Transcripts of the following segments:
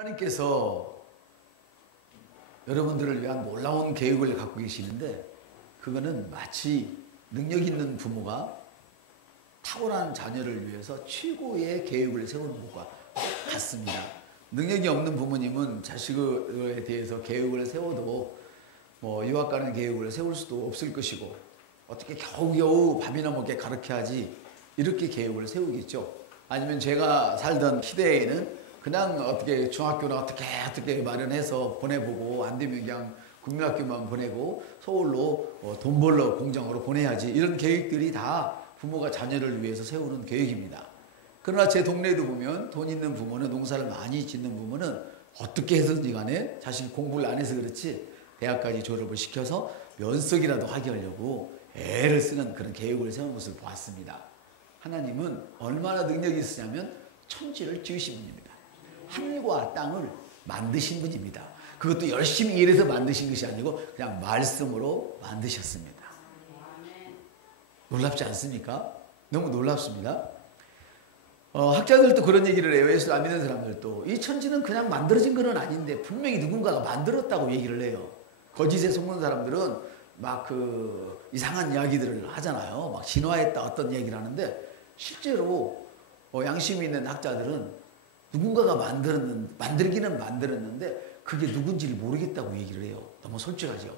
하나님께서 여러분들을 위한 놀라운 계획을 갖고 계시는데 그거는 마치 능력 있는 부모가 탁월한 자녀를 위해서 최고의 계획을 세우는 것과 같습니다. 능력이 없는 부모님은 자식에 대해서 계획을 세워도 유학 가는 계획을 세울 수도 없을 것이고 어떻게 겨우겨우 밥이나 먹게 가르쳐야지 이렇게 계획을 세우겠죠. 아니면 제가 살던 시대에는 그냥 어떻게 중학교나 어떻게 마련해서 보내보고 안 되면 그냥 국민학교만 보내고 서울로 돈 벌러 공장으로 보내야지 이런 계획들이 다 부모가 자녀를 위해서 세우는 계획입니다. 그러나 제 동네에도 보면 돈 있는 부모는 농사를 많이 짓는 부모는 어떻게 해서든지 간에 자식 공부를 안 해서 그렇지 대학까지 졸업을 시켜서 면석이라도 하게 하려고 애를 쓰는 그런 계획을 세운 것을 보았습니다. 하나님은 얼마나 능력이 있으냐면 천지를 지으신 분입니다. 하늘과 땅을 만드신 분입니다. 그것도 열심히 일해서 만드신 것이 아니고 그냥 말씀으로 만드셨습니다. 놀랍지 않습니까? 너무 놀랍습니다. 학자들도 그런 얘기를 해요. 예수를 안 믿는 사람들도 이 천지는 그냥 만들어진 건 아닌데 분명히 누군가가 만들었다고 얘기를 해요. 거짓에 속는 사람들은 막 이상한 이야기들을 하잖아요. 막 진화했다 어떤 얘기를 하는데 실제로 양심이 있는 학자들은 누군가가 만들기는 만들었는데 그게 누군지를 모르겠다고 얘기를 해요. 너무 솔직하죠.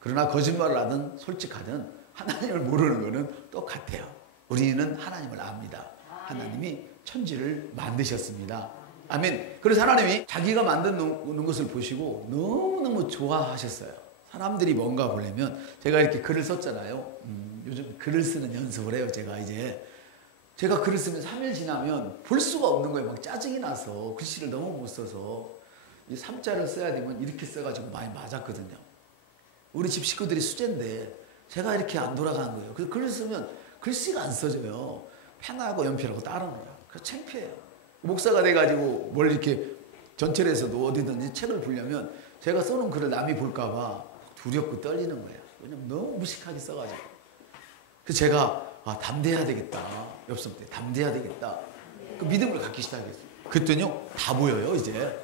그러나 거짓말을 하든 솔직하든 하나님을 모르는 것은 똑같아요. 우리는 하나님을 압니다. 하나님이 천지를 만드셨습니다. 아멘. 그래서 하나님이 자기가 만드는 것을 보시고 너무너무 좋아하셨어요. 사람들이 뭔가 보려면 제가 이렇게 글을 썼잖아요. 요즘 글을 쓰는 연습을 해요. 제가 글을 쓰면 3일 지나면 볼 수가 없는 거예요. 막 짜증이 나서 글씨를 너무 못 써서 이 3자를 써야 되면 이렇게 써가지고 많이 맞았거든요. 우리 집 식구들이 수제인데 제가 이렇게 안 돌아가는 거예요. 그래서 글을 쓰면 글씨가 안 써져요. 펜하고 연필하고 따르는 거예요. 그래서 창피해요. 목사가 돼가지고 뭘 이렇게 전철에서도 어디든지 책을 보려면 제가 써놓은 글을 남이 볼까봐 두렵고 떨리는 거예요. 왜냐면 너무 무식하게 써가지고. 그래서 제가 담대해야 되겠다. 엽섭 때 담대해야 되겠다. 그 믿음을 갖기 시작했어요. 그랬더니요 다 보여요. 이제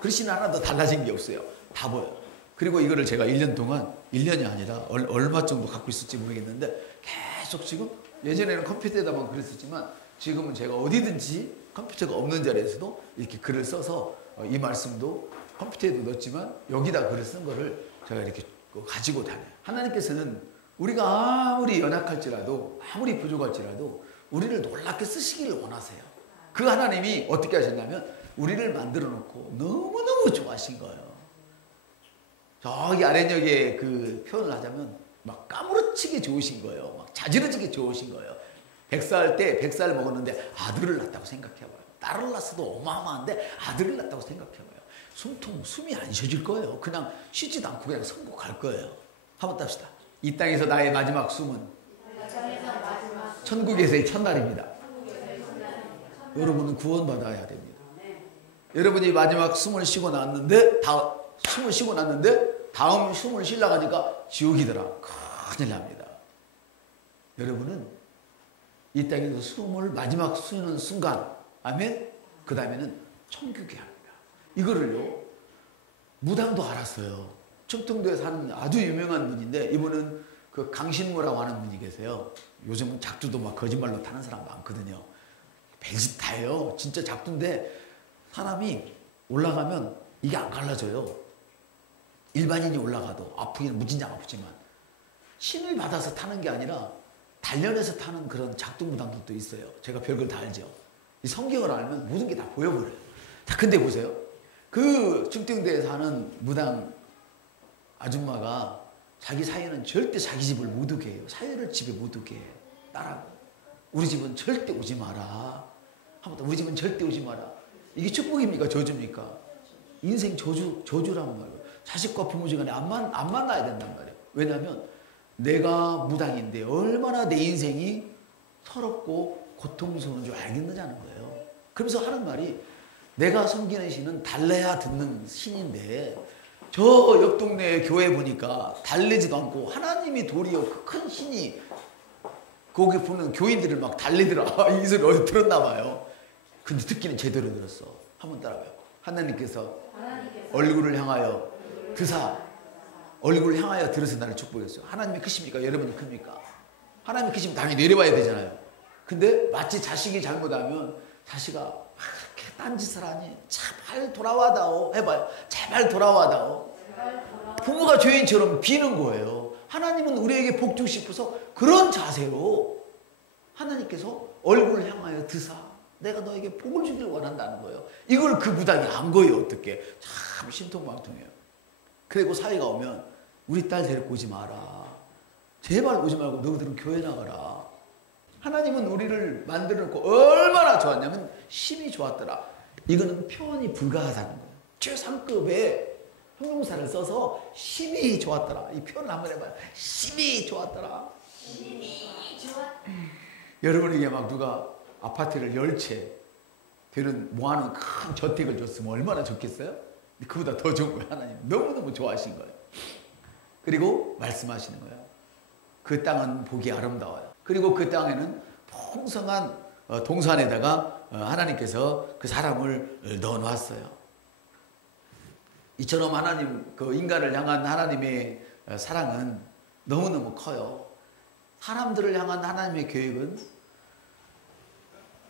글씨는 하나도 달라진 게 없어요. 다 보여요. 그리고 이거를 제가 1년 동안 1년이 아니라 얼마 정도 갖고 있을지 모르겠는데 계속 지금 예전에는 컴퓨터에다만 그랬었지만 지금은 제가 어디든지 컴퓨터가 없는 자리에서도 이렇게 글을 써서 이 말씀도 컴퓨터에도 넣었지만 여기다 글을 쓴 거를 제가 이렇게 가지고 다녀요. 하나님께서는 우리가 아무리 연약할지라도 아무리 부족할지라도 우리를 놀랍게 쓰시기를 원하세요. 그 하나님이 어떻게 하셨냐면 우리를 만들어 놓고 너무너무 좋아하신 거예요. 저기 아랫역에 그 표현을 하자면 막 까무러치게 좋으신 거예요. 막 자지러지게 좋으신 거예요. 100살 때 100살 먹었는데 아들을 낳았다고 생각해봐요. 딸을 낳았어도 어마어마한데 아들을 낳았다고 생각해봐요. 숨이 안 쉬어질 거예요. 그냥 쉬지도 않고 그냥 선곡할 거예요. 한번 답시다. 이 땅에서 나의 마지막 숨은 천국에서의 첫날입니다. 여러분은 구원받아야 됩니다. 여러분이 마지막 숨을 쉬고 났는데 다음 숨을 쉬려고 하니까 지옥이더라. 큰일 납니다. 여러분은 이 땅에서 마지막 쉬는 순간 아멘? 그 다음에는 천국에 합니다. 이거를요 무당도 알았어요. 청통도에 사는 아주 유명한 분인데 이분은 그 강신무라고 하는 분이 계세요. 요즘은 작두도 막 거짓말로 타는 사람 많거든요. 별짓 다 해요. 진짜 작두인데 사람이 올라가면 이게 안 갈라져요. 일반인이 올라가도 아프기는 무진장 아프지만 신을 받아서 타는 게 아니라 단련해서 타는 그런 작두 무당들도 있어요. 제가 별걸 다 알죠. 이 성경을 알면 모든 게 다 보여버려요. 자, 근데 보세요. 그 충청도에 사는 무당 아줌마가 자기 사위는 절대 자기 집을 못 오게 해요. 사위를 집에 못 오게 해. 딸하고. 우리 집은 절대 오지 마라. 한번 더 우리 집은 절대 오지 마라. 이게 축복입니까? 저주입니까? 인생 저주란 말이에요. 자식과 부모지간에 안 만나야 된단 말이에요. 왜냐하면 내가 무당인데 얼마나 내 인생이 서럽고 고통스러운 줄 알겠느냐는 거예요. 그러면서 하는 말이 내가 섬기는 신은 달래야 듣는 신인데 저 옆 동네 교회 보니까 달래지도 않고 하나님이 도리어 그 큰 신이 거기 보면 교인들을 막 달래더라. 이 소리 어디 들었나 봐요. 근데 듣기는 제대로 들었어. 한번 따라봐요. 하나님께서 얼굴을 향하여 드사, 얼굴을 향하여 들어서 나를 축복했어요. 하나님이 크십니까? 여러분이 큽니까? 하나님이 크시면 당연히 내려와야 되잖아요. 근데 마치 자식이 잘못하면 자식아 그렇게 딴짓을 하니 제발 돌아와다오 해봐요. 제발 돌아와다오. 부모가 죄인처럼 비는 거예요. 하나님은 우리에게 복 주고 싶어서 그런 자세로 하나님께서 얼굴을 향하여 드사 내가 너에게 복을 주길 원한다는 거예요. 이걸 그 무당이 안 거예요. 어떻게 참 신통방통해요. 그리고 사이가 오면 우리 딸 데리고 오지 마라. 제발 오지 말고 너희들은 교회 나가라. 하나님은 우리를 만들어 놓고 얼마나 좋았냐면 심히 좋았더라. 이거는 표현이 불가하다는 거예요. 최상급의 형용사를 써서 심히 좋았더라. 이 표현을 한번 해봐요. 심히 좋았더라. 심히 좋았더라. 여러분에게 막 누가 아파트를 10채 되는 모아놓은 큰 저택을 줬으면 얼마나 좋겠어요? 그보다 더 좋은 거예요. 하나님 너무너무 좋아하신 거예요. 그리고 말씀하시는 거예요. 그 땅은 보기 아름다워요. 그리고 그 땅에는 풍성한 동산에다가 하나님께서 그 사람을 넣어놨어요. 이처럼 하나님, 그 인간을 향한 하나님의 사랑은 너무너무 커요. 사람들을 향한 하나님의 계획은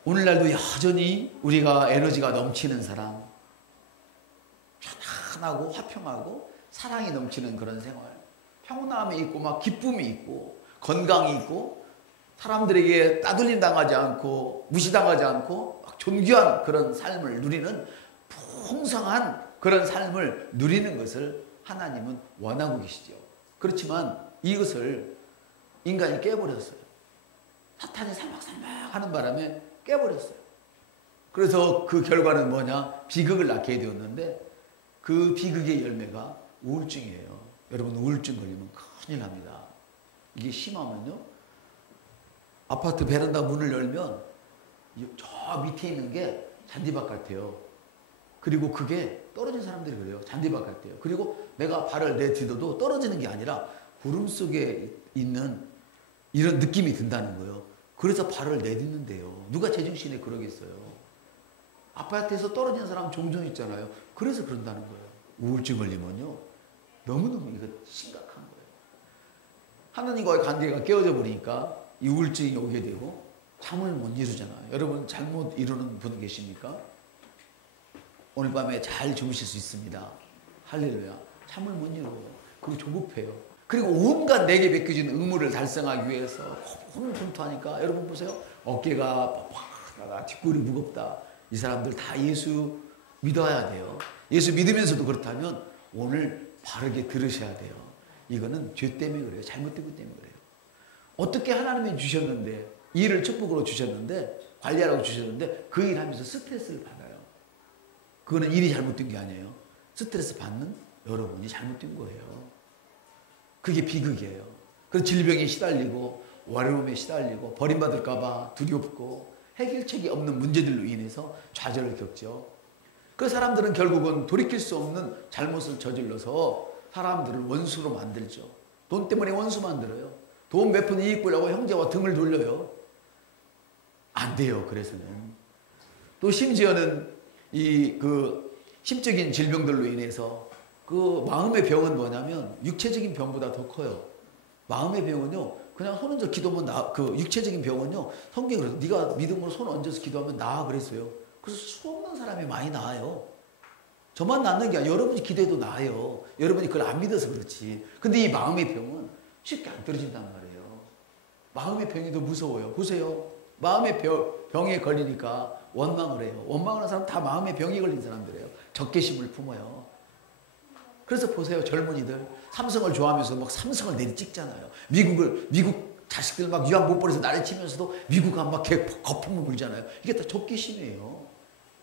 오늘날도 여전히 우리가 에너지가 넘치는 사람, 편안하고 화평하고 사랑이 넘치는 그런 생활, 평온함이 있고 막 기쁨이 있고 건강이 있고 사람들에게 따돌림 당하지 않고 무시당하지 않고 막 존귀한 그런 삶을 누리는 풍성한 그런 삶을 누리는 것을 하나님은 원하고 계시죠. 그렇지만 이것을 인간이 깨버렸어요. 사탄이 살막살막 하는 바람에 깨버렸어요. 그래서 그 결과는 뭐냐? 비극을 낳게 되었는데 그 비극의 열매가 우울증이에요. 여러분 우울증 걸리면 큰일 납니다. 이게 심하면요. 아파트 베란다 문을 열면 저 밑에 있는 게 잔디밭 같아요. 그리고 그게 떨어진 사람들이 그래요. 잔디밭 같아요. 그리고 내가 발을 내딛어도 떨어지는 게 아니라 구름 속에 있는 이런 느낌이 든다는 거예요. 그래서 발을 내딛는데요. 누가 제정신에 그러겠어요. 아파트에서 떨어진 사람 종종 있잖아요. 그래서 그런다는 거예요. 우울증 걸리면요. 너무너무 이거 심각한 거예요. 하나님과의 관계가 깨어져 버리니까 이 우울증이 오게 되고 잠을 못 이루잖아요. 여러분 잘못 이루는 분 계십니까? 오늘 밤에 잘 주무실 수 있습니다. 할렐루야. 잠을 못 이루어요. 그리고 조급해요. 그리고 온갖 내게 맡겨진 의무를 달성하기 위해서 혼돈토하니까 여러분 보세요. 어깨가 팍팍하다. 뒷골이 무겁다. 이 사람들 다 예수 믿어야 돼요. 예수 믿으면서도 그렇다면 오늘 바르게 들으셔야 돼요. 이거는 죄 때문에 그래요. 잘못된 것 때문에 그래요. 어떻게 하나님이 주셨는데 일을 축복으로 주셨는데 관리하라고 주셨는데 그 일하면서 스트레스를 받아요. 그거는 일이 잘못된 게 아니에요. 스트레스 받는 여러분이 잘못된 거예요. 그게 비극이에요. 그래서 질병에 시달리고 어려움에 시달리고 버림받을까 봐 두렵고 해결책이 없는 문제들로 인해서 좌절을 겪죠. 그 사람들은 결국은 돌이킬 수 없는 잘못을 저질러서 사람들을 원수로 만들죠. 돈 때문에 원수 만들어요. 돈 몇 푼 이익 보려고 형제와 등을 돌려요. 안 돼요. 그래서는. 또 심지어는 그 심적인 질병들로 인해서 그 마음의 병은 뭐냐면 육체적인 병보다 더 커요. 마음의 병은요. 그냥 손 얹어 기도하면 그 육체적인 병은요. 성경이 그래서 네가 믿음으로 손 얹어서 기도하면 나아 그랬어요. 그래서 수없는 사람이 많이 나아요. 저만 낫는 게 아니라 여러분이 기도해도 나아요. 여러분이 그걸 안 믿어서 그렇지. 근데 이 마음의 병은 쉽게 안 떨어진단 말이에요. 마음의 병이 더 무서워요. 보세요. 마음의 병에 걸리니까 원망을 해요. 원망을 하는 사람 다 마음의 병이 걸린 사람들이에요. 적개심을 품어요. 그래서 보세요. 젊은이들 삼성을 좋아하면서 막 삼성을 내리찍잖아요. 미국 자식들 막 유학 못 보내서 나를 치면서도 미국은 막 거품을 불잖아요. 이게 다 적개심이에요.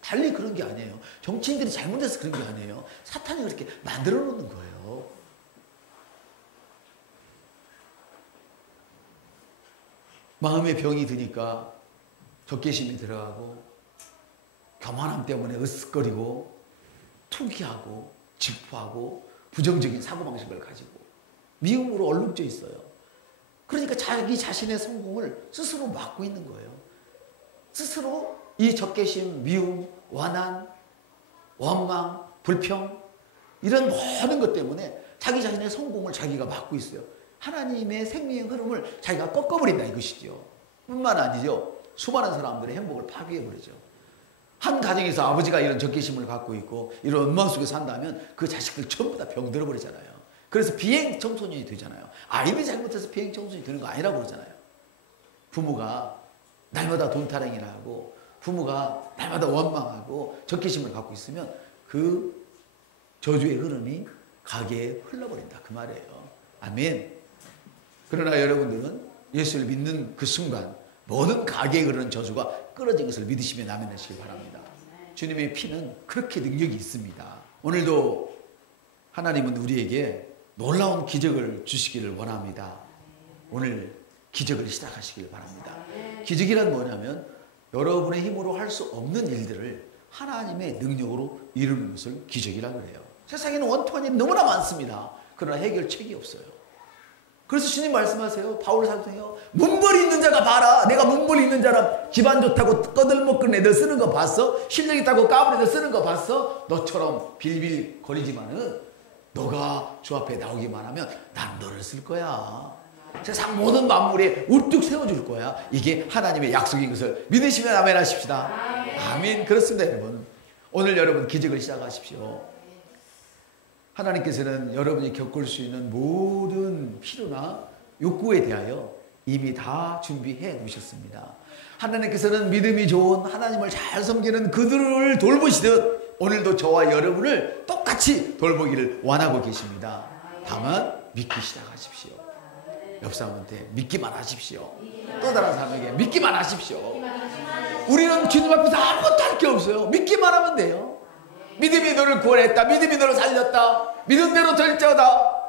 달리 그런 게 아니에요. 정치인들이 잘못해서 그런 게 아니에요. 사탄이 그렇게 만들어 놓는 거예요. 마음의 병이 드니까 적개심이 들어가고 교만함 때문에 으쓱거리고 투기하고 질투하고 부정적인 사고방식을 가지고 미움으로 얼룩져 있어요. 그러니까 자기 자신의 성공을 스스로 막고 있는 거예요. 스스로 이 적개심, 미움, 완한, 원망, 불평 이런 모든 것 때문에 자기 자신의 성공을 자기가 막고 있어요. 하나님의 생명의 흐름을 자기가 꺾어버린다 이것이죠. 뿐만 아니죠. 수많은 사람들의 행복을 파괴해버리죠. 한 가정에서 아버지가 이런 적개심을 갖고 있고 이런 원망 속에 산다면 그 자식들 전부 다 병들어 버리잖아요. 그래서 비행 청소년이 되잖아요. 아이들이 잘못해서 비행 청소년이 되는 거 아니라고 그러잖아요. 부모가 날마다 돈 타령이라 하고 부모가 날마다 원망하고 적개심을 갖고 있으면 그 저주의 흐름이 가게에 흘러버린다 그 말이에요. 아멘. 그러나 여러분들은 예수를 믿는 그 순간 모든 가게에 흐르는 저주가 끊어진 것을 믿으시며 아멘하시기 바랍니다. 주님의 피는 그렇게 능력이 있습니다. 오늘도 하나님은 우리에게 놀라운 기적을 주시기를 원합니다. 오늘 기적을 시작하시길 바랍니다. 기적이란 뭐냐면 여러분의 힘으로 할 수 없는 일들을 하나님의 능력으로 이루는 것을 기적이라고 그래요. 세상에는 원통한 일이 너무나 많습니다. 그러나 해결책이 없어요. 그래서 주님 말씀하세요. 바울 사도요. 문벌이 있는 자가 봐라. 내가 문벌이 있는 자라 집안 좋다고 떠들먹는 애들 쓰는 거 봤어? 실력 있다고 까불 애들 쓰는 거 봤어? 너처럼 빌빌 거리지만은 너가 주 앞에 나오기만 하면 난 너를 쓸 거야. 세상 모든 만물에 우뚝 세워줄 거야. 이게 하나님의 약속인 것을 믿으시면 아멘 하십시다. 아멘. 그렇습니다 여러분. 오늘 여러분 기적을 시작하십시오. 하나님께서는 여러분이 겪을 수 있는 모든 필요나 욕구에 대하여 이미 다 준비해 놓으셨습니다. 하나님께서는 믿음이 좋은 하나님을 잘 섬기는 그들을 돌보시듯 오늘도 저와 여러분을 똑같이 돌보기를 원하고 계십니다. 다만 믿기 시작하십시오. 옆 사람한테 믿기만 하십시오. 또 다른 사람에게 믿기만 하십시오. 우리는 주님 앞에서 아무것도 할 게 없어요. 믿기만 하면 돼요. 믿음이 너를 구원했다. 믿음이 너를 살렸다. 믿음대로 될지어다.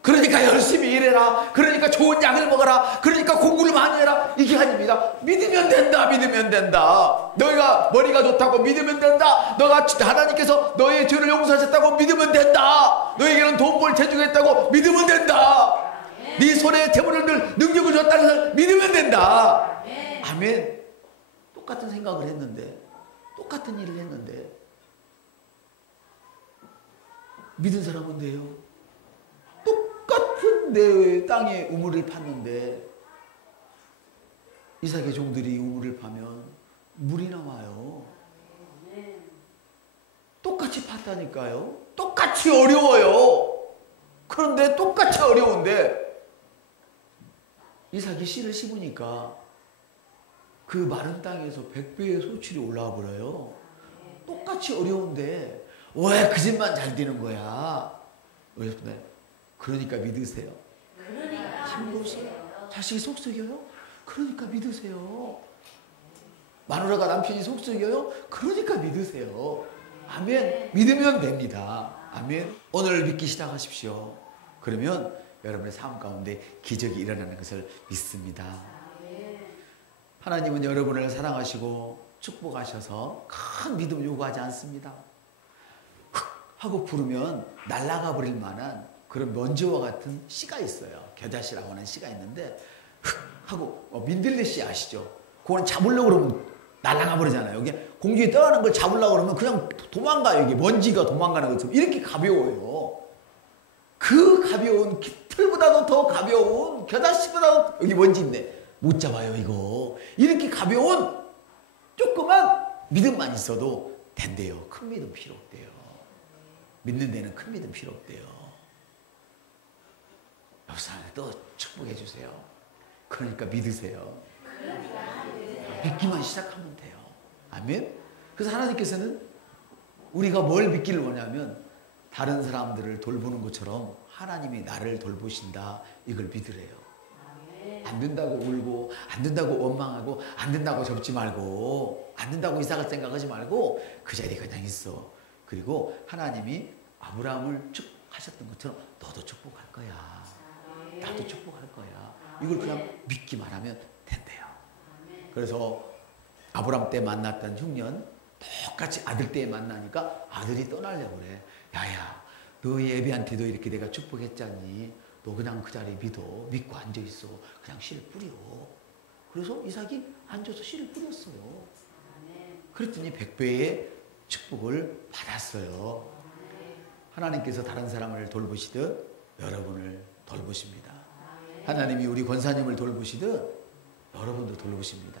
그러니까 열심히 일해라. 그러니까 좋은 약을 먹어라. 그러니까 공부를 많이 해라. 이게 아닙니다. 믿으면 된다. 믿으면 된다. 너희가 머리가 좋다고 믿으면 된다. 너가 하나님께서 너의 죄를 용서하셨다고 믿으면 된다. 너에게는 돈 벌 재주가 있다고 믿으면 된다. 네 손에 태물을 능력을 줬다는 것을 믿으면 된다. 아멘. 똑같은 생각을 했는데 똑같은 일을 했는데 믿은 사람은 돼요. 똑같은 내 땅에 우물을 팠는데 이삭의 종들이 우물을 파면 물이 나와요. 똑같이 팠다니까요. 똑같이 어려워요. 그런데 똑같이 어려운데 이삭이 씨를 심으니까 그 마른 땅에서 100배의 소출이 올라와 버려요. 똑같이 어려운데 왜 그 집만 잘 되는 거야? 그러니까 믿으세요. 자식이 속썩여요? 그러니까 믿으세요. 마누라가 남편이 속썩여요? 그러니까 믿으세요. 아멘. 믿으면 됩니다. 아멘. 오늘 믿기 시작하십시오. 그러면 여러분의 삶 가운데 기적이 일어나는 것을 믿습니다. 하나님은 여러분을 사랑하시고 축복하셔서 큰 믿음 요구하지 않습니다. 흑 하고 부르면 날아가 버릴 만한 그런 먼지와 같은 씨가 있어요. 겨자씨라고 하는 씨가 있는데 흑 하고 민들레 씨 아시죠? 그거는 잡으려고 그러면 날아가 버리잖아요. 여기 공중에 떠나는 걸 잡으려고 그러면 그냥 도망가요. 이게 먼지가 도망가는 것처럼 이렇게 가벼워요. 그 가벼운 깃털보다도 더 가벼운 겨자씨보다도 여기 먼지인데 못 잡아요 이거. 이렇게 가벼운 조그만 믿음만 있어도 된대요. 큰 믿음 필요 없대요. 믿는 데는 큰 믿음 필요 없대요. 옆 사람에 또 축복해 주세요. 그러니까 믿으세요. 믿기만 시작하면 돼요. 아멘. 그래서 하나님께서는 우리가 뭘 믿기를 원하면 다른 사람들을 돌보는 것처럼 하나님이 나를 돌보신다 이걸 믿으래요. 안 된다고 울고 안 된다고 원망하고 안 된다고 접지 말고 안 된다고 이상할 생각하지 말고 그 자리에 그냥 있어. 그리고 하나님이 아브라함을 축복하셨던 것처럼 너도 축복할 거야. 나도 축복할 거야. 이걸 그냥 믿기만 하면 된대요. 그래서 아브라함 때 만났던 흉년 똑같이 아들 때 만나니까 아들이 떠나려고 그래. 야야 너희 애비한테도 이렇게 내가 축복했잖니. 너 그냥 그 자리에 믿고 앉아있어. 그냥 씨를 뿌려. 그래서 이삭이 앉아서 씨를 뿌렸어요. 그랬더니 100배의 축복을 받았어요. 하나님께서 다른 사람을 돌보시듯 여러분을 돌보십니다. 하나님이 우리 권사님을 돌보시듯 여러분도 돌보십니다.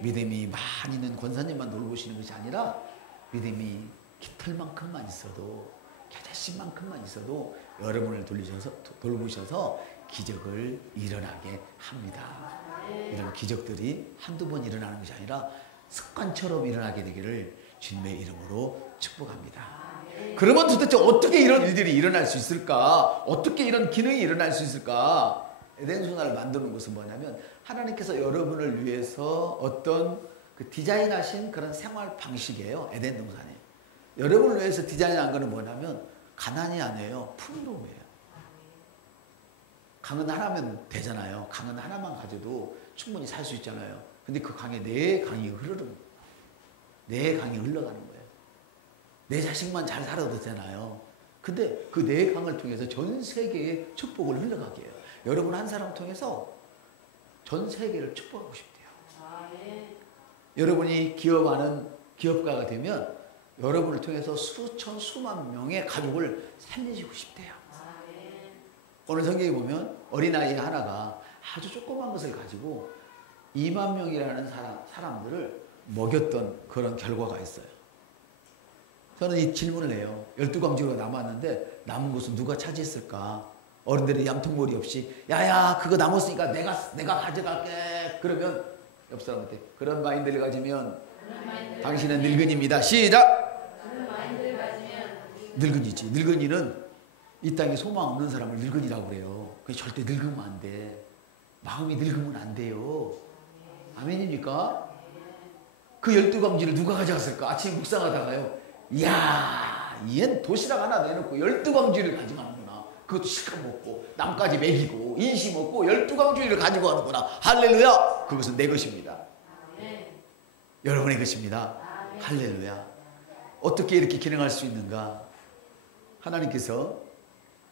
믿음이 많이 있는 권사님만 돌보시는 것이 아니라 믿음이 깃털만큼만 있어도, 겨자씨만큼만 있어도 여러분을 돌보셔서 기적을 일어나게 합니다. 이런 기적들이 한두 번 일어나는 것이 아니라 습관처럼 일어나게 되기를 주님의 이름으로 축복합니다. 그러면 도대체 어떻게 이런 일들이 일어날 수 있을까? 어떻게 이런 기능이 일어날 수 있을까? 에덴 동산을 만드는 것은 뭐냐면 하나님께서 여러분을 위해서 어떤 그 디자인하신 그런 생활 방식이에요. 에덴 동산이. 여러분을 위해서 디자인한 것은 뭐냐면 가난이 아니에요. 풍요로움이에요. 강은 하나면 되잖아요. 강은 하나만 가져도 충분히 살 수 있잖아요. 근데 그 강에 네 강이 흘러가는 거예요. 내 자식만 잘 살아도 되잖아요. 근데 그 네 강을 통해서 전 세계에 축복을 흘러가게 해요. 여러분 한 사람 통해서 전 세계를 축복하고 싶대요. 여러분이 기업하는 기업가가 되면 여러분을 통해서 수천 수만 명의 가족을 살리시고 싶대요. 오늘 성경에 보면 어린아이 하나가 아주 조그만 것을 가지고 2만 명이라는 사람들을 먹였던 그런 결과가 있어요. 저는 이 질문을 해요. 12광주가 남았는데 남은 것은 누가 차지했을까? 어른들의 얌통머리 없이 야야 그거 남았으니까 내가 가져갈게. 그러면 옆 사람한테 그런 마인드를 가지면 당신은 늙은이입니다. 시작! 늙은이지. 늙은이는 이 땅에 소망 없는 사람을 늙은이라고 그래요. 그게 절대 늙으면 안 돼. 마음이 늙으면 안 돼요. 아멘입니까? 그 12광지를 누가 가져갔을까? 아침에 묵상하다가요. 이야, 얘는 도시락 하나 내놓고 12광지를 가져가는구나. 그것도 실컷 먹고 남까지 먹이고 인심 먹고 12광지를 가지고 가는구나. 할렐루야. 그것은 내 것입니다. 여러분의 것입니다. 할렐루야. 어떻게 이렇게 기능할 수 있는가? 하나님께서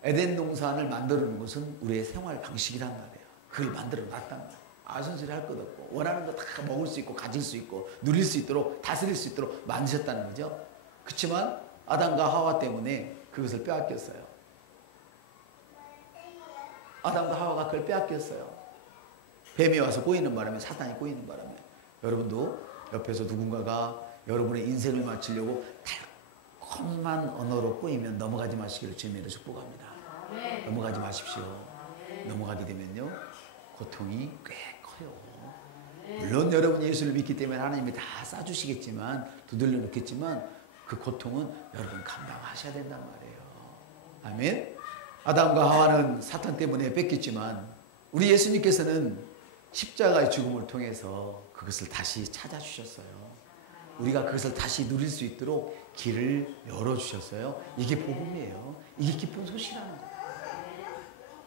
에덴 동산을 만들어 놓은 것은 우리의 생활 방식이란 말이에요. 그걸 만들어 놨단 말이에요. 아순소리 할 것 없고 원하는 거 다 먹을 수 있고 가질 수 있고 누릴 수 있도록 다스릴 수 있도록 만드셨다는 거죠. 그렇지만 아담과 하와 때문에 그것을 빼앗겼어요. 아담과 하와가 그걸 빼앗겼어요. 뱀이 와서 꼬이는 바람에, 사탄이 꼬이는 바람에 여러분도 옆에서 누군가가 여러분의 인생을 마치려고 달콤한 언어로 꼬이면 넘어가지 마시기를 주님으로 축복합니다. 넘어가지 마십시오. 넘어가게 되면요 고통이 꽤 커요. 물론 여러분 예수를 믿기 때문에 하나님이 다 싸주시겠지만 두들려 놓겠지만 그 고통은 여러분 감당하셔야 된단 말이에요. 아멘. 아담과 하와는 사탄 때문에 뺏겼지만 우리 예수님께서는 십자가의 죽음을 통해서 그것을 다시 찾아주셨어요. 우리가 그것을 다시 누릴 수 있도록 길을 열어주셨어요. 이게 복음이에요. 이게 기쁜 소식이라는 거예요.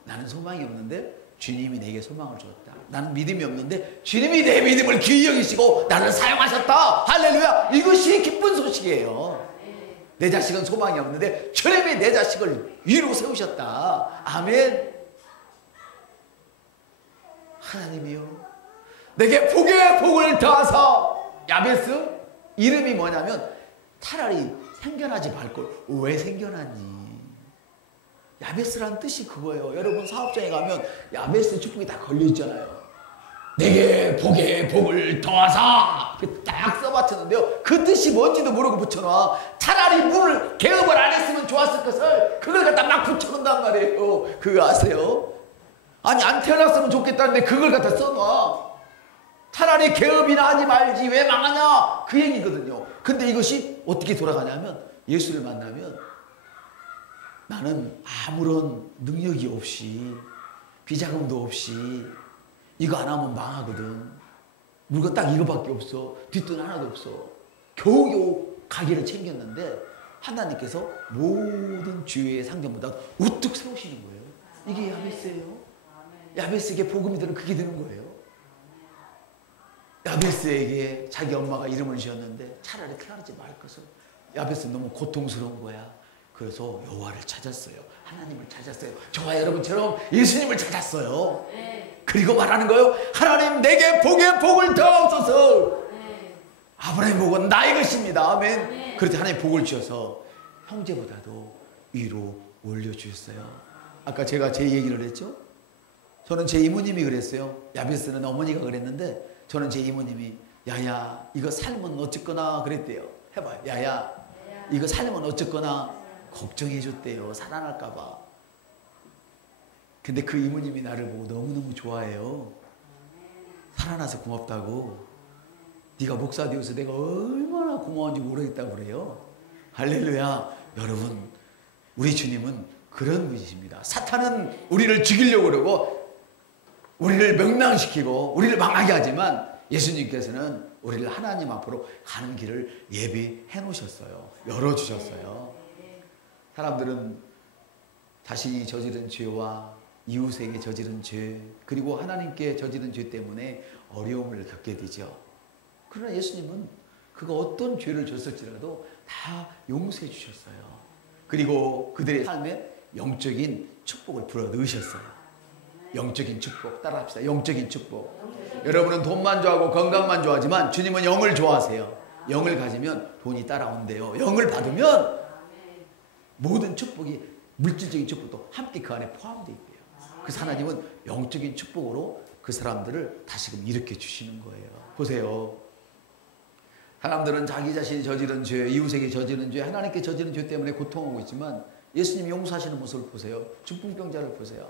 나는 소망이 없는데 주님이 내게 소망을 주었다. 나는 믿음이 없는데 주님이 내 믿음을 귀히 여기시고 나를 사용하셨다. 할렐루야. 이것이 기쁜 소식이에요. 내 자식은 소망이 없는데 주님이 내 자식을 위로 세우셨다. 아멘. 하나님이요 내게 복에 복을 더하사. 야베스 이름이 뭐냐면 차라리 생겨나지 말걸 왜 생겨났니? 야베스라는 뜻이 그거예요. 여러분 사업장에 가면 야베스 축복이 다 걸려있잖아요. 내게 복에 복을 더하사 딱 써봤었는데요. 그 뜻이 뭔지도 모르고 붙여놔. 차라리 문을 개업을 안 했으면 좋았을 것을 그걸 갖다 막 붙여놓는단 말이에요. 그거 아세요? 아니 안 태어났으면 좋겠다는데 그걸 갖다 써놔. 차라리 개업이나 하지 말지 왜 망하냐 그 얘기거든요. 근데 이것이 어떻게 돌아가냐면 예수를 만나면 나는 아무런 능력이 없이 비자금도 없이 이거 안 하면 망하거든. 물건 딱 이거밖에 없어. 뒷돈 하나도 없어. 겨우겨우 가게를 챙겼는데 하나님께서 모든 주의 상점보다 우뚝 세우시는 거예요. 이게 야베스예요. 야베스에게 복음이 되는 그게 되는 거예요. 야베스에게 자기 엄마가 이름을 지었는데 차라리 태어나지 말 것을. 야베스는 너무 고통스러운 거야. 그래서 여호와를 찾았어요. 하나님을 찾았어요. 저와 여러분처럼 예수님을 찾았어요. 그리고 말하는 거예요. 하나님 내게 복에 복을 더하소서. 아브라함의 복은 나의 것입니다. 아멘. 그렇게 하나님 복을 주셔서 형제보다도 위로 올려주셨어요. 아까 제가 제 얘기를 했죠. 저는 제 이모님이 그랬어요. 야베스는 어머니가 그랬는데 저는 제 이모님이 야야 이거 살면 어쨌거나 그랬대요. 해봐요. 야야 이거 살면 어쨌거나 걱정해 줬대요. 살아날까 봐. 근데 그 이모님이 나를 보고 너무너무 좋아해요. 살아나서 고맙다고. 네가 목사 되어서 내가 얼마나 고마운지 모르겠다고 그래요. 할렐루야. 여러분 우리 주님은 그런 분이십니다. 사탄은 우리를 죽이려고 그러고 우리를 명랑시키고 우리를 망하게 하지만 예수님께서는 우리를 하나님 앞으로 가는 길을 예비해 놓으셨어요. 열어주셨어요. 사람들은 자신이 저지른 죄와 이웃에게 저지른 죄 그리고 하나님께 저지른 죄 때문에 어려움을 겪게 되죠. 그러나 예수님은 그가 어떤 죄를 졌을지라도 다 용서해 주셨어요. 그리고 그들의 삶에 영적인 축복을 불어 넣으셨어요. 영적인 축복 따라합시다. 영적인 축복. 여러분은 돈만 좋아하고 건강만 좋아하지만 주님은 영을 좋아하세요. 영을 가지면 돈이 따라온대요. 영을 받으면 모든 축복이 물질적인 축복도 함께 그 안에 포함되어 있대요. 그래서 하나님은 영적인 축복으로 그 사람들을 다시금 일으켜 주시는 거예요. 보세요. 사람들은 자기 자신이 저지른 죄, 이웃에게 저지른 죄, 하나님께 저지른 죄 때문에 고통하고 있지만 예수님이 용서하시는 모습을 보세요. 중풍병자를 보세요.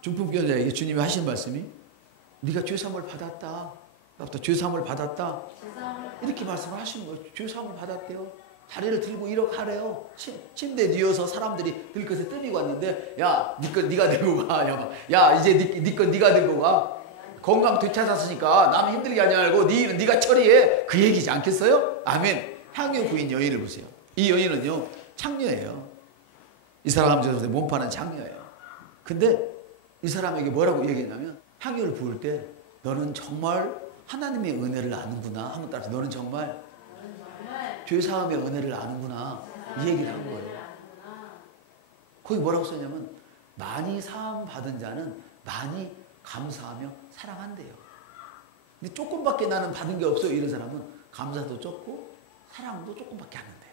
중풍병자에게 주님이 하신 말씀이 네가 죄사함을 받았다. 나부터 죄사함을 받았다. 이렇게 말씀을 하시는 거예요. 죄사함을 받았대요. 다리를 들고 일어가래요. 침대에 누워서 사람들이 들것에 떠미고 왔는데 야, 네 건 네가 들고 가. 야, 이제 네 건 네가 들고 가. 건강 되찾았으니까 남을 힘들게 하지 말고 네가 처리해. 그 얘기지 않겠어요? 아멘. 향유 부인 여인을 보세요. 이 여인은요 창녀예요. 이 사람 저한테 몸파는 창녀예요. 근데 이 사람에게 뭐라고 얘기했냐면 향유를 부을 때 너는 정말 하나님의 은혜를 아는구나. 한번 따라서 너는 정말 죄사함의 은혜를 아는구나. 이 얘기를 한 거예요. 거기 뭐라고 썼냐면 많이 사함 받은 자는 많이 감사하며 사랑한대요. 근데 조금밖에 나는 받은 게 없어요. 이런 사람은 감사도 적고 사랑도 조금밖에 안 한대요.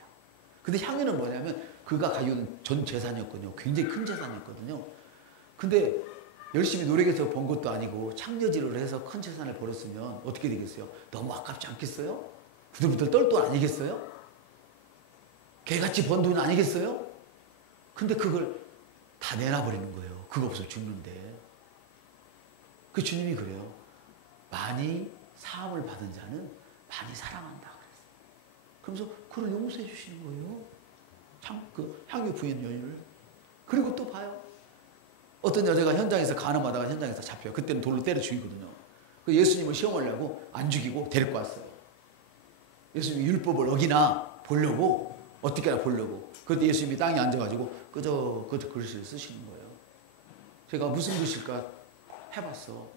근데 향유는 뭐냐면 그가 가지고 전 재산이었거든요. 굉장히 큰 재산이었거든요. 근데 열심히 노력해서 번 것도 아니고 창녀질을 해서 큰 재산을 벌었으면 어떻게 되겠어요? 너무 아깝지 않겠어요? 부들부들 떨 돈 아니겠어요? 개같이 번 돈 아니겠어요? 근데 그걸 다 내놔버리는 거예요. 그거 없어 죽는데. 그 주님이 그래요. 많이 사함을 받은 자는 많이 사랑한다 그랬어요. 그러면서 그걸 용서해 주시는 거예요. 그 향유 부인 여인을. 그리고 또 봐요. 어떤 여자가 현장에서 간음하다가 현장에서 잡혀요. 그때는 돌로 때려 죽이거든요. 그 예수님을 시험하려고 안 죽이고 데리고 왔어요. 예수님이 율법을 어기나 보려고 어떻게 하나 보려고. 그때 예수님이 땅에 앉아가지고 그저 글씨를 쓰시는 거예요. 제가 무슨 글씨일까 해봤어.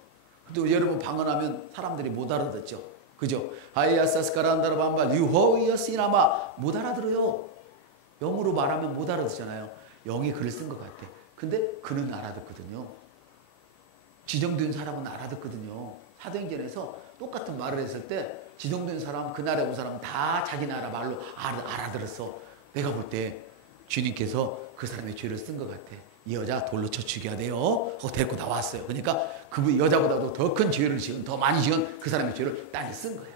근데 여러분 방언하면 사람들이 못 알아듣죠. 그죠? 하이아사스카란다라 반발 유호이어시나마 못 알아들어요. 영어로 말하면 못 알아듣잖아요. 영이 글을 쓴 것 같아. 근데 그는 알아듣거든요. 지정된 사람은 알아듣거든요. 사도행전에서 똑같은 말을 했을 때 지정된 사람, 그 나라에 온 사람은 다 자기 나라 말로 알아들었어. 내가 볼 때 주님께서 그 사람의 죄를 쓴 것 같아. 이 여자 돌로 쳐 죽여야 돼요. 하고 데리고 나왔어요. 그러니까 그 여자보다도 더 큰 죄를 지은, 더 많이 지은 그 사람의 죄를 땅에 쓴 거야.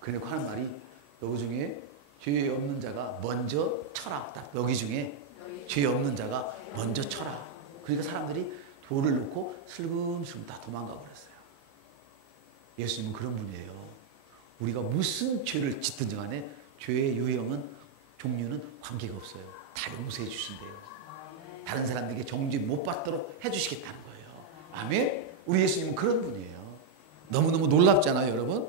그러니까 하는 말이 여기 중에 죄 없는 자가 먼저 쳐라. 딱 여기 중에 죄 없는 자가 먼저 쳐라. 그러니까 사람들이 돌을 놓고 슬금슬금 다 도망가 버렸어요. 예수님은 그런 분이에요. 우리가 무슨 죄를 짓든지 간에 죄의 유형은 종류는 관계가 없어요. 다 용서해 주신대요. 다른 사람들에게 정죄 못 받도록 해주시겠다는 거예요. 아멘? 우리 예수님은 그런 분이에요. 너무너무 놀랍잖아요, 여러분.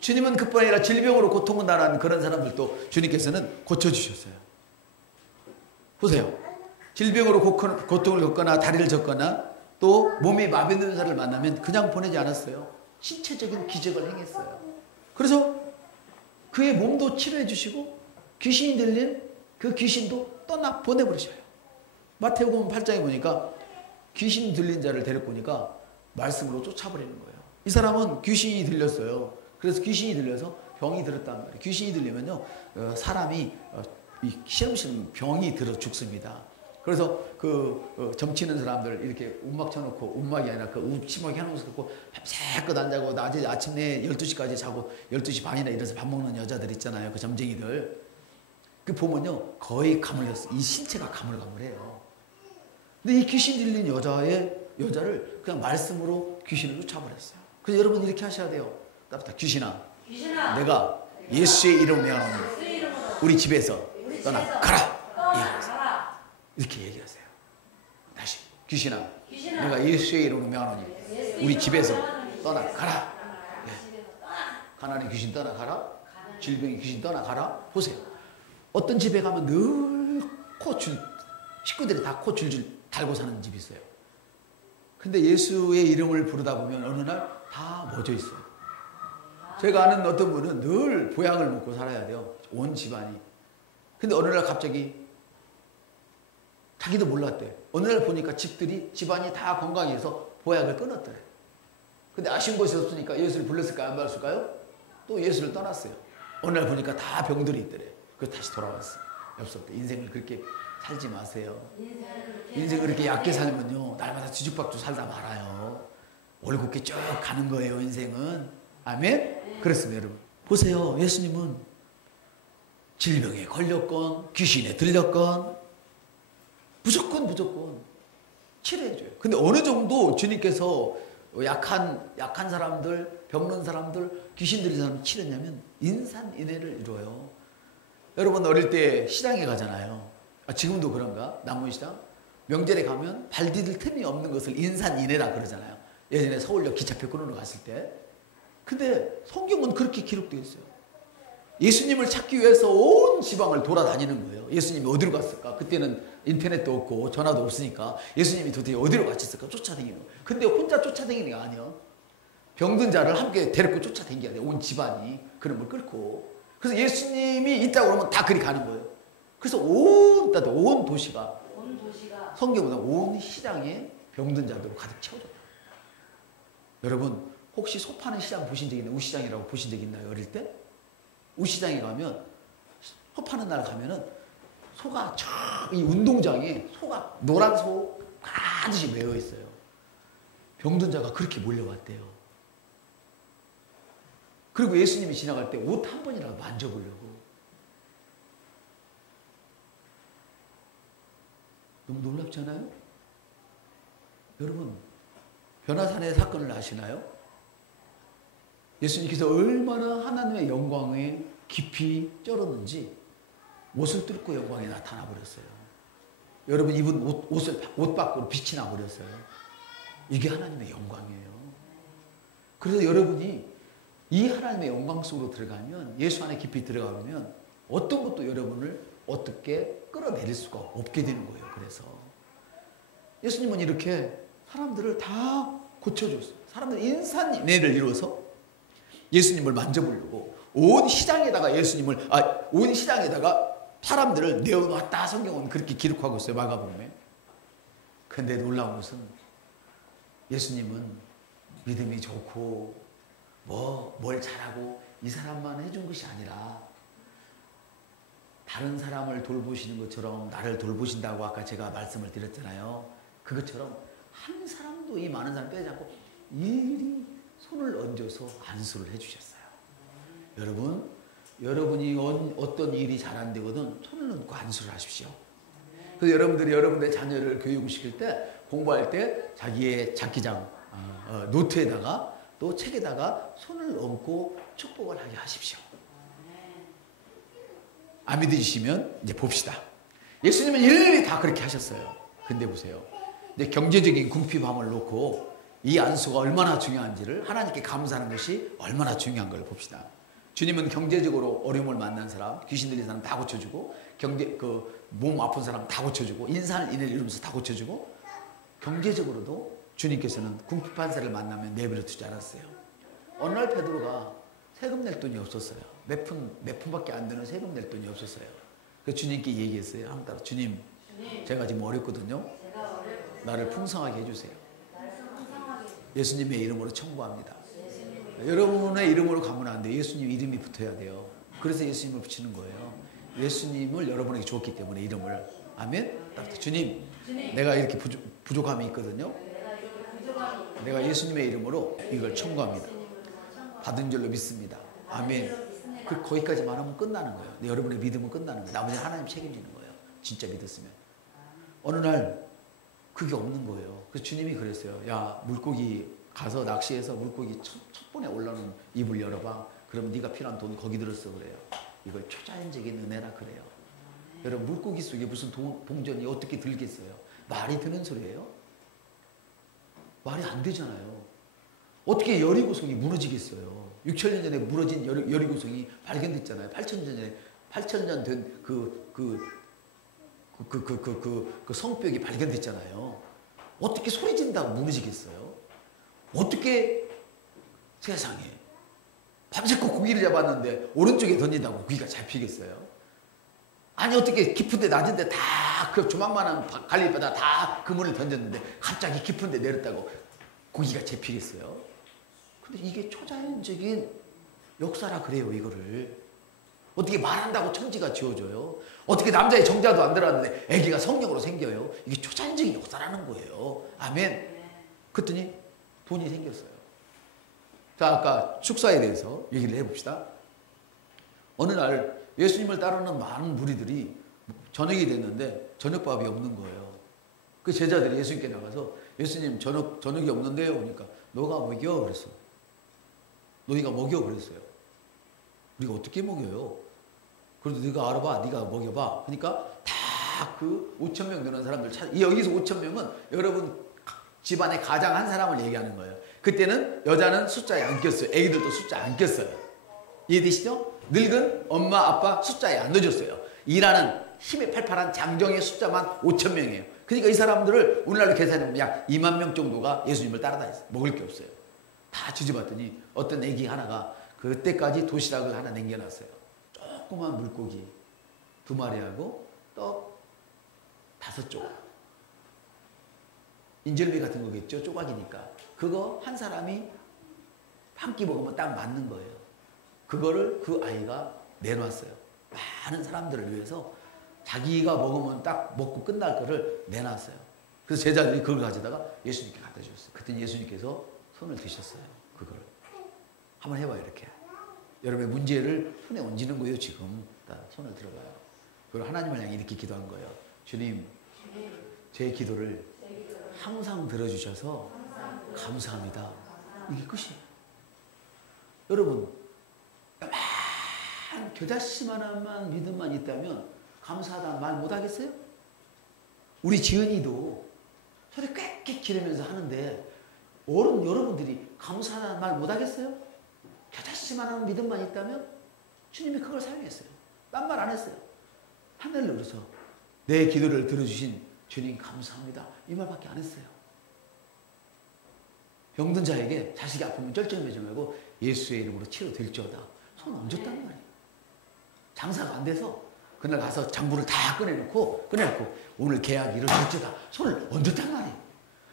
주님은 그뿐 아니라 질병으로 고통을 당하는 그런 사람들도 주님께서는 고쳐주셨어요. 보세요. 질병으로 고통을 겪거나 다리를 졌거나 또 몸에 마비노사를 만나면 그냥 보내지 않았어요. 신체적인 기적을 행했어요. 그래서 그의 몸도 치료해 주시고 귀신이 들린 그 귀신도 보내버리셔요. 마태복음 8장에 보니까 귀신 들린 자를 데리고 오니까 말씀으로 쫓아버리는 거예요. 이 사람은 귀신이 들렸어요. 그래서 귀신이 들려서 병이 들었단 말이에요. 귀신이 들리면요, 사람이 이 시험시험 병이 들어 죽습니다. 그래서 점치는 사람들 이렇게 움막 쳐놓고, 움막이 아니라 움치막이 해놓고 밤새껏 안 자고 낮에 아침에 12시까지 자고 12시 반이나 일어나서 밥 먹는 여자들 있잖아요. 그 점쟁이들. 그 보면요, 거의 가물렸어. 이 신체가 가물가물해요. 근데 이 귀신 들린 여자를 그냥 말씀으로 귀신을 쫓아버렸어요. 그래서 여러분 이렇게 하셔야 돼요. 나부터 귀신아, 내가 예수의 이름으로 명하노니 우리 집에서 떠나가라. 이렇게 얘기하세요. 다시, 귀신아, 내가 예수의 이름으로 명하노니 우리 집에서 떠나가라. 예. 가난의 귀신 떠나가라. 질병의 귀신 떠나가라. 보세요. 어떤 집에 가면 늘 식구들이 다 코 줄줄 달고 사는 집이 있어요. 근데 예수의 이름을 부르다 보면 어느 날 다 멎어 있어요. 제가 아는 어떤 분은 늘 보약을 먹고 살아야 돼요. 온 집안이. 근데 어느 날 갑자기 자기도 몰랐대. 어느 날 보니까 집안이 다 건강해서 보약을 끊었더래. 근데 아쉬운 것이 없으니까 예수를 불렀을까요? 안 불렀을까요? 또 예수를 떠났어요. 어느 날 보니까 다 병들이 있더래. 그래서 다시 돌아왔어. 없었대. 인생을 그렇게 살지 마세요. 인생을 그렇게 얕게 살면요, 날마다 뒤죽박죽 살다 말아요. 올곧게 쭉 가는 거예요, 인생은. 아멘? 그렇습니다, 여러분. 보세요. 예수님은 질병에 걸렸건 귀신에 들렸건 무조건 치료해줘요. 근데 어느 정도 주님께서 약한 사람들, 병든 사람들, 귀신 들린 사람을 치료했냐면 인산인해를 이루어요. 여러분 어릴 때 시장에 가잖아요. 지금도 그런가? 남문시장? 명절에 가면 발 디딜 틈이 없는 것을 인산인해라 그러잖아요. 예전에 서울역 기차표 끊으러 갔을 때. 근데 성경은 그렇게 기록되어 있어요. 예수님을 찾기 위해서 온 지방을 돌아다니는 거예요. 예수님이 어디로 갔을까? 그때는 인터넷도 없고 전화도 없으니까 예수님이 도대체 어디로 가셨을까? 쫓아다니는 거예요. 근데 혼자 쫓아다니는 게 아니에요. 병든 자를 함께 데리고 쫓아다녀야 돼요. 온 집안이 그런 걸 끌고. 그래서 예수님이 있다고 그러면 다 그리 가는 거예요. 그래서 온 도시가 성경보다 온 시장에 병든 자들로 가득 채워졌다. 여러분 혹시 소 파는 시장 보신 적 있나요? 우시장이라고 보신 적 있나요? 어릴 때? 우시장에 가면 소 파는 날 가면은 소가 이 운동장에 소가 노란 소 가득이 메어 있어요. 병든 자가 그렇게 몰려왔대요. 그리고 예수님이 지나갈 때 옷 한 번이라도 만져보려고. 너무 놀랍지 않아요? 여러분 변화산의 사건을 아시나요? 예수님께서 얼마나 하나님의 영광에 깊이 쩔었는지 옷을 뚫고 영광에 나타나 버렸어요. 여러분 입은 옷 밖으로 빛이 나 버렸어요. 이게 하나님의 영광이에요. 그래서 여러분이 이 하나님의 영광 속으로 들어가면, 예수 안에 깊이 들어가면 어떤 것도 여러분을 어떻게 끌어내릴 수가 없게 되는 거예요. 그래서 예수님은 이렇게 사람들을 다 고쳐줬어요. 사람들 인산인해를 이루어서 예수님을 만져보려고 온 시장에다가 온 시장에다가 사람들을 내어놨다. 성경은 그렇게 기록하고 있어요. 마가복음에. 그런데 놀라운 것은 예수님은 믿음이 좋고 뭘 잘하고 이 사람만 해준 것이 아니라 다른 사람을 돌보시는 것처럼 나를 돌보신다고 아까 제가 말씀을 드렸잖아요. 그것처럼 한 사람도 이 많은 사람 빼지 않고 일일이 손을 얹어서 안수를 해주셨어요. 여러분이 어떤 일이 잘 안 되거든 손을 얹고 안수를 하십시오. 그래서 여러분들이 여러분의 자녀를 교육을 시킬 때, 공부할 때 자기의 장기장 노트에다가 또 책에다가 손을 얹고 축복을 하게 하십시오. 안 믿으시면 이제 봅시다. 예수님은 일일이 다 그렇게 하셨어요. 근데 보세요. 이제 경제적인 궁핍함을 놓고 이 안수가 얼마나 중요한지를, 하나님께 감사하는 것이 얼마나 중요한 걸 봅시다. 주님은 경제적으로 어려움을 만난 사람, 귀신 들린 사람 다 고쳐주고, 몸 아픈 사람 다 고쳐주고, 인산인해를 이루면서 다 고쳐주고, 경제적으로도 주님께서는 궁핍한 사람을 만나면 내버려 두지 않았어요. 어느 날 베드로가 세금 낼 돈이 없었어요. 몇 푼밖에 안 되는 세금 낼 돈이 없었어요. 그래서 주님께 얘기했어요. 한 달, 주님, 제가 지금 어렵거든요. 나를 풍성하게 해주세요. 예수님의 이름으로 청구합니다. 여러분의 이름으로 가면 안 돼요. 예수님 이름이 붙어야 돼요. 그래서 예수님을 붙이는 거예요. 예수님을 여러분에게 줬기 때문에 이름을. 아멘. 주님, 내가 이렇게 부족함이 있거든요. 내가 예수님의 이름으로 이걸 청구합니다. 받은 줄로 믿습니다. 아멘. 거기까지만 하면 끝나는 거예요. 여러분의 믿음은 끝나는 거예요. 나머지 하나님 책임지는 거예요. 진짜 믿었으면. 어느 날 그게 없는 거예요. 그래서 주님이 그랬어요. 야, 물고기 가서 낚시해서 물고기 첫 번에 올라오는 입을 열어봐. 그럼 네가 필요한 돈 거기 들었어 그래요. 이걸 초자연적인 은혜라 그래요. 여러분, 물고기 속에 무슨 동전이 어떻게 들겠어요? 말이 되는 소리예요? 말이 안 되잖아요. 어떻게 여리고성이 무너지겠어요? 6,000년 전에 무너진 여리고성이 발견됐잖아요. 8,000년 된 그 성벽이 발견됐잖아요. 어떻게 소리 진다고 무너지겠어요? 어떻게 세상에 밤새고 고기를 잡았는데 오른쪽에 던진다고 고기가 잡히겠어요? 아니 어떻게 깊은데 낮은데 다 그 조망만한 갈릴바다 다 그물을 던졌는데 갑자기 깊은데 내렸다고 고기가 잡히겠어요? 근데 이게 초자연적인 역사라 그래요. 이거를 어떻게 말한다고 천지가 지어져요? 어떻게 남자의 정자도 안 들어왔는데 아기가 성령으로 생겨요? 이게 초자연적인 역사라는 거예요. 아멘. 그랬더니 돈이 생겼어요. 자, 아까 축사에 대해서 얘기를 해봅시다. 어느 날 예수님을 따르는 많은 무리들이 저녁이 됐는데 저녁밥이 없는 거예요. 그 제자들이 예수님께 나가서 예수님 저녁이 없는데요. 그러니까 너가 먹여 그랬어. 너희가 먹여 그랬어요. 우리가 어떻게 먹여요? 그래도 네가 알아봐. 네가 먹여봐. 그러니까 다 그 5,000명 되는 사람들 여기서 5,000명은 여러분 집안에 가장 한 사람을 얘기하는 거예요. 그때는 여자는 숫자에 안 꼈어요. 애기들도 숫자에 안 꼈어요. 이해되시죠? 늙은 엄마 아빠 숫자에 안 넣어줬어요. 일하는 힘에 팔팔한 장정의 숫자만 5,000명이에요. 그러니까 이 사람들을 오늘날로 계산해보면 약 2만 명 정도가 예수님을 따라다녔어요. 먹을 게 없어요. 다 뒤져봤더니 어떤 애기 하나가 그때까지 도시락을 하나 남겨놨어요. 조그만 물고기 2마리하고 떡 5조각. 인절미 같은 거겠죠. 조각이니까. 그거 한 사람이 한 끼 먹으면 딱 맞는 거예요. 그거를 그 아이가 내놨어요. 많은 사람들을 위해서 자기가 먹으면 딱 먹고 끝날 거를 내놨어요. 그래서 제자들이 그걸 가져다가 예수님께 갖다 주셨어요. 그때 예수님께서 손을 드셨어요. 그거를. 한번 해봐요. 이렇게. 여러분의 문제를 손에 얹는 거예요. 지금. 손을 들어봐요. 그리고 하나님을 향해 이렇게 기도한 거예요. 주님, 제 기도를 항상 들어주셔서 감사합니다. 이게 끝이에요. 여러분, 겨자씨만한 믿음만 있다면 감사하다는 말 못하겠어요? 우리 지은이도 소리 꽥꽥 지르면서 하는데 여러분들이 감사하다는 말 못하겠어요? 겨자씨만한 믿음만 있다면 주님이 그걸 사용했어요. 딴 말 안 했어요. 하늘을 울어서 내 기도를 들어주신 주님 감사합니다. 이 말밖에 안 했어요. 병든 자에게 자식이 아프면 쩔쩔매지 말고 예수의 이름으로 치료될지어다. 손 얹었단 말이에요. 장사가 안 돼서 그날 가서 장부를 다 꺼내놓고 오늘 계약 이루어질지어다. 손을 얹었단 말이에요.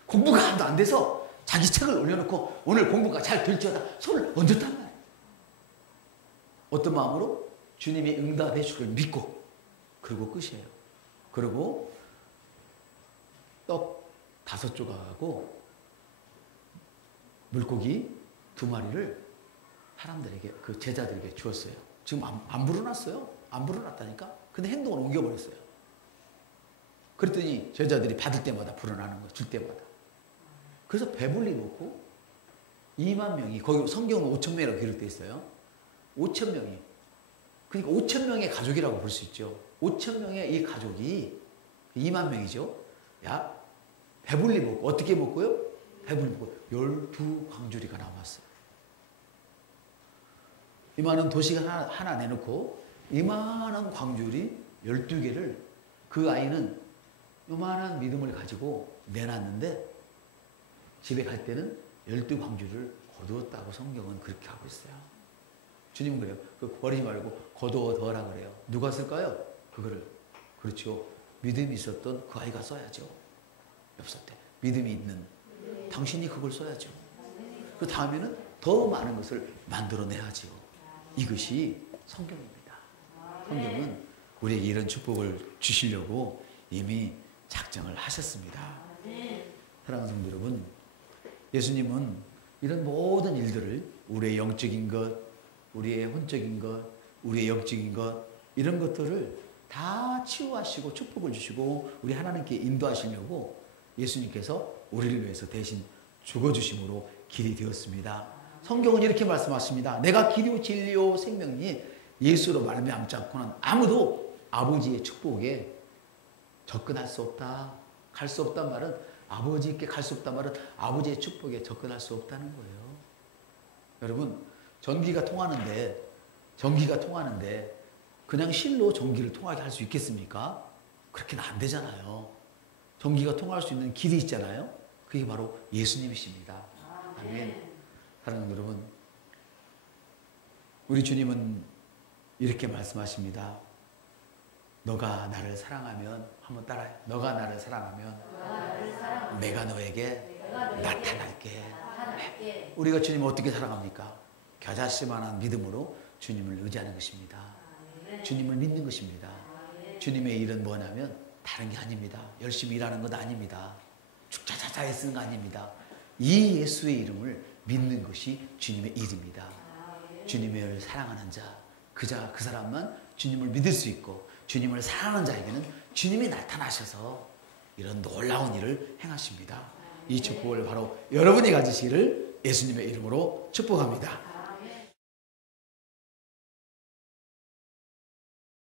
공부가 하나도 안 돼서 자기 책을 올려놓고 오늘 공부가 잘 될지어다. 손을 얹었단 말이에요. 어떤 마음으로? 주님이 응답해 주를 믿고. 그리고 끝이에요. 그리고 떡 5조각하고 물고기 2마리를 사람들에게, 그 제자들에게 주었어요. 지금 안 불어났어요. 안 불어났다니까. 근데 행동을 옮겨버렸어요. 그랬더니 제자들이 받을 때마다 불어나는 거예요. 줄 때마다. 그래서 배불리 먹고 2만 명이, 거기 성경은 5,000명이라고 기록되어 있어요. 5,000명이. 그러니까 5,000명의 가족이라고 볼 수 있죠. 5,000명의 이 가족이 2만 명이죠. 야, 배불리 먹고, 어떻게 먹고요? 배불리 먹고 12광주리가 남았어요. 이만한 도시가 하나 내놓고 이만한 광주리 12개를 그 아이는 요만한 믿음을 가지고 내놨는데 집에 갈 때는 12광주를 거두었다고 성경은 그렇게 하고 있어요. 주님은 그래요. 그 버리지 말고 거두어더라 그래요. 누가 쓸까요? 그거를. 그렇죠. 믿음이 있었던 그 아이가 써야죠. 엽서 때. 믿음이 있는 당신이 그걸 써야죠. 그 다음에는 더 많은 것을 만들어내야지요. 이것이 성경입니다. 성경은 우리에게 이런 축복을 주시려고 이미 작정을 하셨습니다. 사랑하는 성도 여러분, 예수님은 이런 모든 일들을 우리의 영적인 것, 우리의 혼적인 것, 우리의 영적인 것, 이런 것들을 다 치유하시고 축복을 주시고 우리 하나님께 인도하시려고 예수님께서 우리를 위해서 대신 죽어주심으로 길이 되었습니다. 성경은 이렇게 말씀하십니다. 내가 길이요 진리요 생명이 예수로 말미암지 않고는 아무도 아버지의 축복에 접근할 수 없다. 갈 수 없단 말은 아버지께 갈 수 없단 말은 아버지의 축복에 접근할 수 없다는 거예요. 여러분, 전기가 통하는데 그냥 실로 전기를 통하게 할 수 있겠습니까? 그렇게는 안 되잖아요. 전기가 통할 수 있는 길이 있잖아요. 그게 바로 예수님이십니다. 아멘. 사랑하는 여러분, 우리 주님은 이렇게 말씀하십니다. 너가 나를 사랑하면, 한번 따라해. 너가 나를 사랑하면 내가 너에게 나타날게. 우리가 주님을 어떻게 사랑합니까? 겨자씨만한 믿음으로 주님을 의지하는 것입니다. 주님을 믿는 것입니다. 주님의 일은 뭐냐면 다른 게 아닙니다. 열심히 일하는 것 아닙니다. 축자자자에 쓰는 거 아닙니다. 이 예수의 이름을 믿는 것이 주님의 일입니다. 주님을 사랑하는 자, 그 사람만 주님을 믿을 수 있고 주님을 사랑하는 자에게는 주님이 나타나셔서 이런 놀라운 일을 행하십니다. 이 축복을 바로 여러분이 가지시기를 예수님의 이름으로 축복합니다.